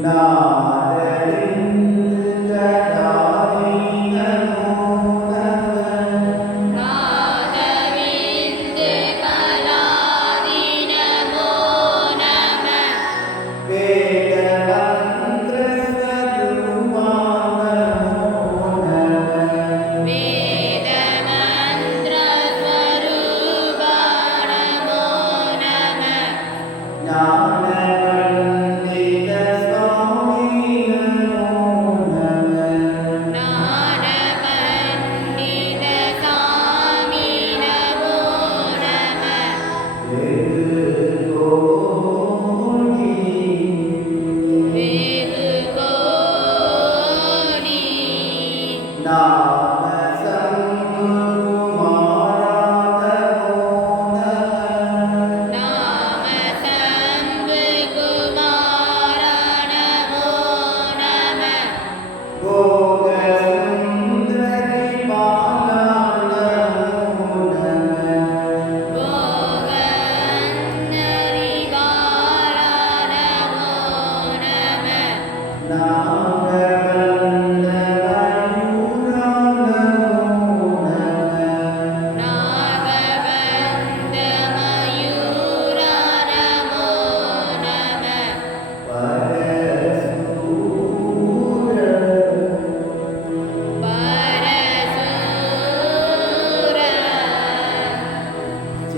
Now.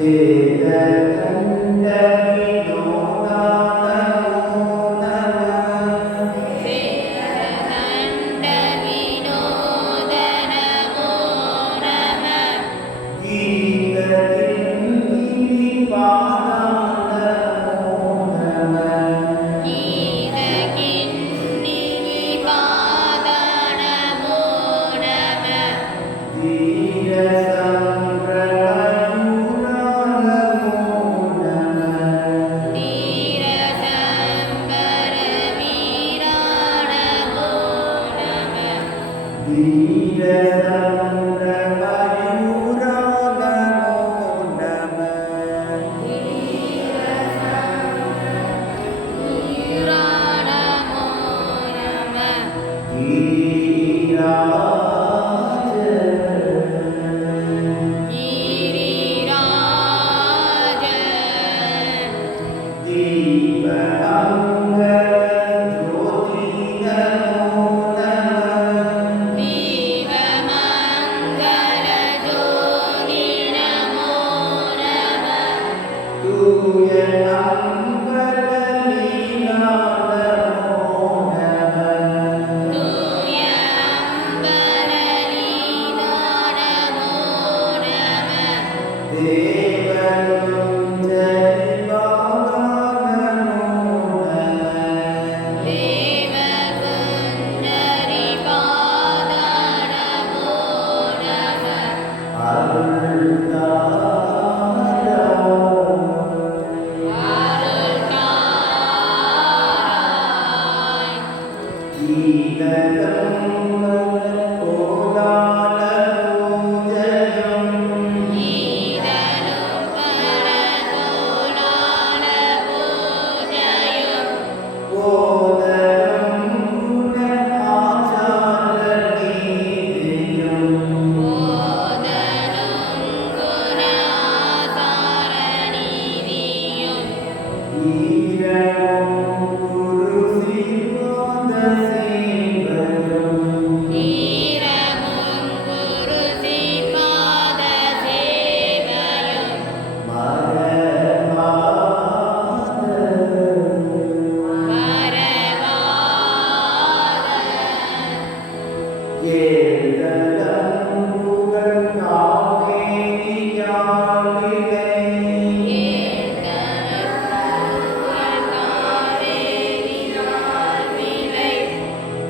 See that கோதான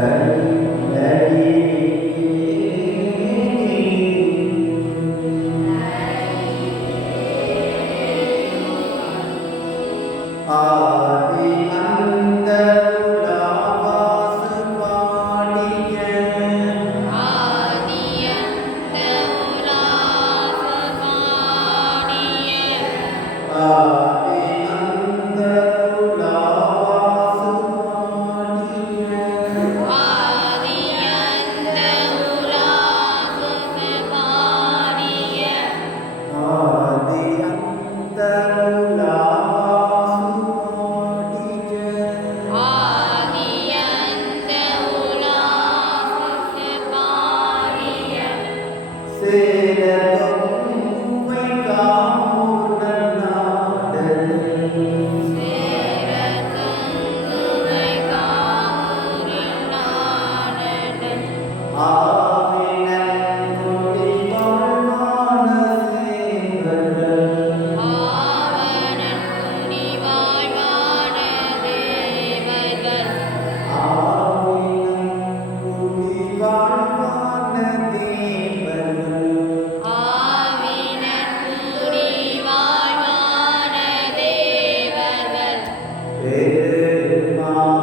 Thank. Oh.